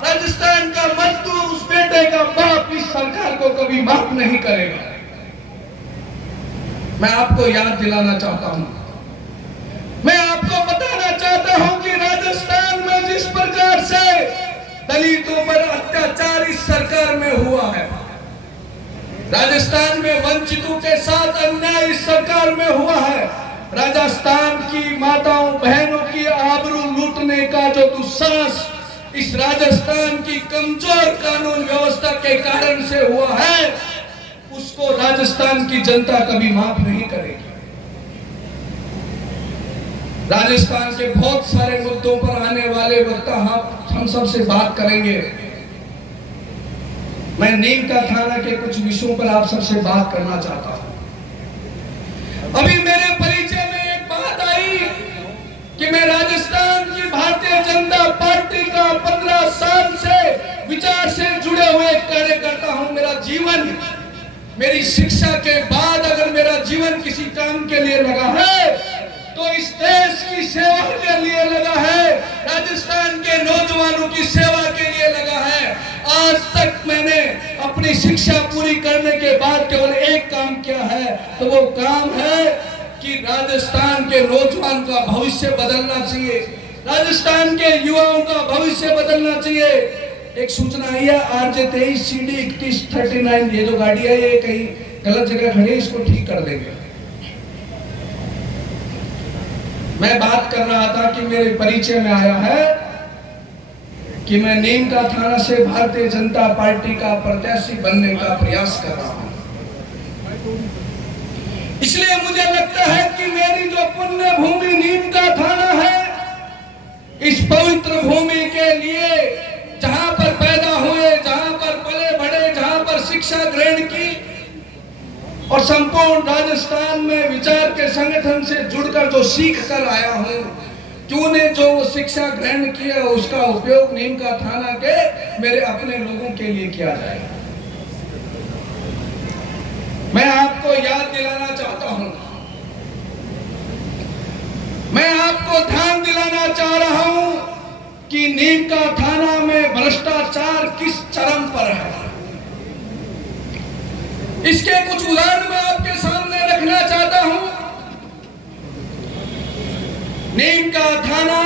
राजस्थान का मजदूर, उस बेटे का बाप इस सरकार को कभी माफ नहीं करेगा। मैं आपको याद दिलाना चाहता हूं, मैं आपको बताना चाहता हूं कि राजस्थान में जिस प्रकार से दलितों पर अत्याचार इस सरकार में हुआ है, राजस्थान में वंचितों के साथ अन्याय इस सरकार में हुआ है, राजस्थान की माताओं बहनों की आबरू लूटने का जो दुस्साहस इस राजस्थान की कमजोर कानून व्यवस्था के कारण से हुआ है, उसको राजस्थान की जनता कभी माफ नहीं करेगी। राजस्थान के बहुत सारे मुद्दों पर आने वाले वक्त हम सबसे बात करेंगे। मैं नीम का थाना के कुछ विषयों पर आप सबसे बात करना चाहता हूं। अभी मेरे परिचय में एक बात आई कि मैं राजस्थान की भारतीय जनता पार्टी का 15 साल से विचार से जुड़े हुए कार्यकर्ता हूं। मेरा जीवन, मेरी शिक्षा के बाद अगर मेरा जीवन किसी काम के लिए लगा है तो इस देश की सेवा के लिए लगा है, राजस्थान के नौजवानों की सेवा के लिए लगा है। आज तक मैंने अपनी शिक्षा पूरी करने के बाद केवल एक काम किया है, तो वो काम है कि राजस्थान के नौजवान का भविष्य बदलना चाहिए, राजस्थान के युवाओं का भविष्य बदलना चाहिए। एक सूचना आई है, RJ23 CD 3139, ये जो गाड़ी है ये कहीं गलत जगह खड़ी है, इसको ठीक कर देंगे। मैं बात कर रहा था कि मेरे परिचय में आया है कि मैं नीम का थाना से भारतीय जनता पार्टी का प्रत्याशी बनने का प्रयास कर रहा हूं। इसलिए मुझे लगता है कि मेरी जो पुण्य भूमि नीम का थाना है, इस पवित्र भूमि के लिए, जहां पर पैदा हुए, जहां पर पले बढ़े, जहां पर शिक्षा ग्रहण की और संपूर्ण राजस्थान में विचार के संगठन से जुड़कर जो सीख कर आया हूं, क्यों ने जो शिक्षा ग्रहण किया उसका उपयोग नीम का थाना के मेरे अपने लोगों के लिए किया जाए। मैं आपको याद दिलाना चाहता हूं, मैं आपको ध्यान दिलाना चाह रहा हूं कि नीम का थाना में भ्रष्टाचार किस चरम पर है। इसके कुछ उदाहरण मैं आपके सामने रखना चाहता हूं। नीम का थाना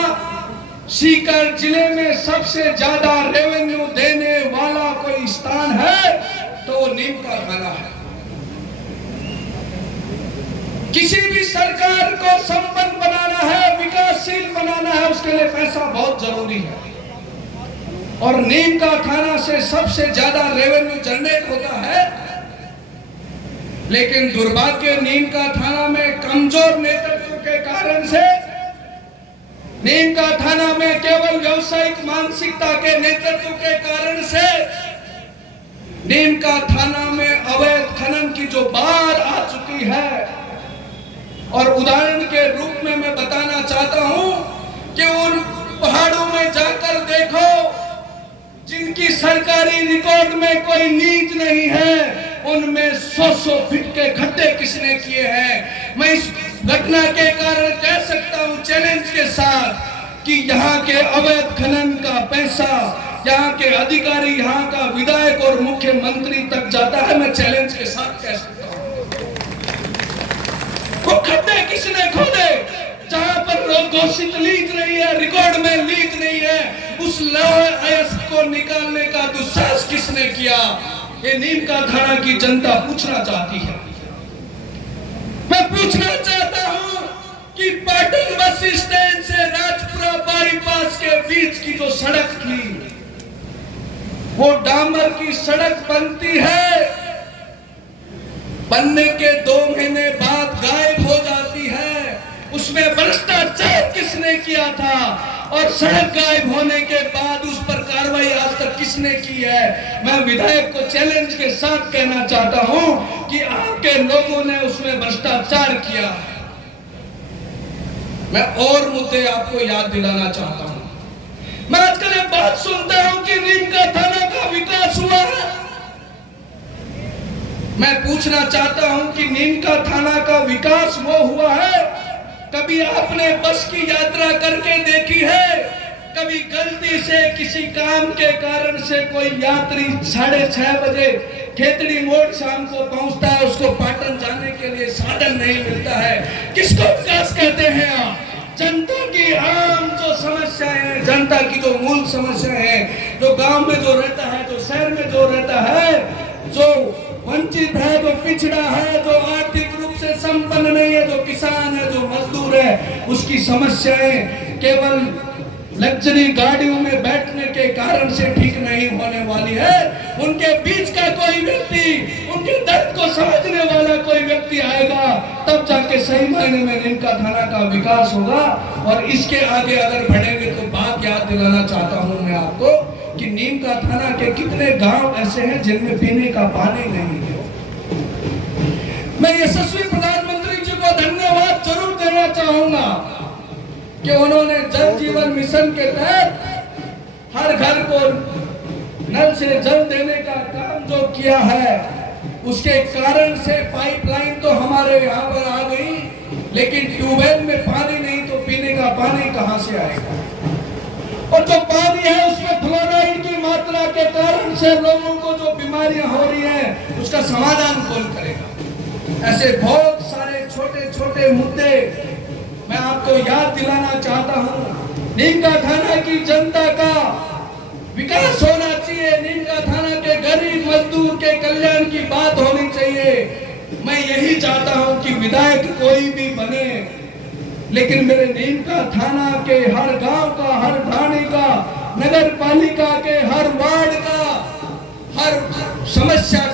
सीकर जिले में सबसे ज्यादा रेवेन्यू देने वाला कोई स्थान है तो वो नीम का थाना है। किसी भी सरकार को संपन्न बनाना है, विकासशील बनाना है, उसके लिए पैसा बहुत जरूरी है और नीम का थाना से सबसे ज्यादा रेवेन्यू जनरेट होता है। लेकिन दुर्भाग्य, नीम का थाना में कमजोर नेतृत्व के कारण से, नीम का थाना में केवल व्यवसायिक मानसिकता के नेतृत्व के कारण से, नीम का थाना में अवैध खनन की जो बाढ़ आ चुकी है। और उदाहरण के रूप में मैं बताना चाहता हूं कि उन पहाड़ों में जाकर देखो जिनकी सरकारी रिकॉर्ड में कोई नींव नहीं है, उनमें 100 फीट के खड्डे किसने किए हैं। मैं इस घटना के कारण कह सकता हूं चैलेंज के साथ कि यहाँ के अवैध खनन का पैसा यहाँ के अधिकारी, यहाँ का विधायक और मुख्यमंत्री तक जाता है। मैं चैलेंज के साथ कह सकता हूं वो खड्डे किसने खोदे जहां पर घोषित लीज नहीं है, रिकॉर्ड में लीज नहीं है, उस लौह को निकालने का दुस्साहस किसने किया। ये नीम का थाना की जनता पूछना चाहती है। मैं पूछना चाहता हूं कि पाटन बस स्टैंड से राजपुरा बाईपास के बीच की जो सड़क थी, वो डामर की सड़क बनती है, बनने के 2 महीने बाद गायब हो जाती है। उसमें भ्रष्टाचार किसने किया था और सड़क गायब होने के बाद उस पर कार्रवाई आज तक किसने की है। मैं विधायक को चैलेंज के साथ कहना चाहता हूं कि आपके लोगों ने उसमें भ्रष्टाचार किया है। मैं और मुद्दे आपको याद दिलाना चाहता हूं। मैं आजकल एक बात सुनता हूं कि नीम का थाना का विकास हुआ है। मैं पूछना चाहता हूं कि नीम का थाना का विकास वो हुआ है, कभी आपने बस की यात्रा करके देखी है, कभी गलती से किसी काम के कारण से कोई यात्री 6:30 बजे खेतड़ी मोड़ शाम को पहुंचता है, उसको पाटन जाने के लिए साधन नहीं मिलता है, किसको विकास कहते हैं आप? जनता की आम जो समस्याएं हैं, जनता की जो मूल समस्या है, जो गांव में जो रहता है, जो शहर में जो रहता है, जो वंचित है, जो पिछड़ा है, जो आर्थिक रूप से संपन्न नहीं है, जो किसान है, जो मजदूर है, उसकी समस्याएं केवल लग्जरी गाड़ियों में बैठने के कारण से ठीक नहीं होने वाली है। उनके बीच का कोई व्यक्ति, उनके दर्द को समझने वाला कोई व्यक्ति आएगा, तब जाके सही मायने में नीमका थाना का विकास होगा। और इसके आगे अगर बढ़ेंगे तो बात याद दिलाना चाहता हूं मैं आपको कि नीमका थाना के कितने गांव ऐसे हैं जिनमें पीने का पानी नहीं है। मैं यशस्वी प्रधानमंत्री जी को धन्यवाद जरूर देना चाहूंगा कि उन्होंने जल जीवन मिशन के तहत हर घर को नल से जल देने का काम जो किया है, उसके कारण से पाइपलाइन तो हमारे यहाँ पर आ गई, लेकिन ट्यूबवेल में पानी नहीं तो पीने का पानी कहां से आएगा? और जो पानी है उसमें फ्लोराइड की मात्रा के कारण से लोगों को जो बीमारियां हो रही हैं, उसका समाधान कौन करेगा? ऐसे बहुत सारे छोटे छोटे मुद्दे मैं आपको याद दिलाना चाहता हूं। नीमका थाना की जनता का विकास होना चाहिए, नीमका थाना के गरीब मजदूर के कल्याण की बात होनी चाहिए। मैं यही चाहता हूं कि विधायक कोई भी बने, लेकिन मेरे नीमका थाना के हर गांव का, हर ढाणी का, नगर पालिका के हर वार्ड का, हर समस्या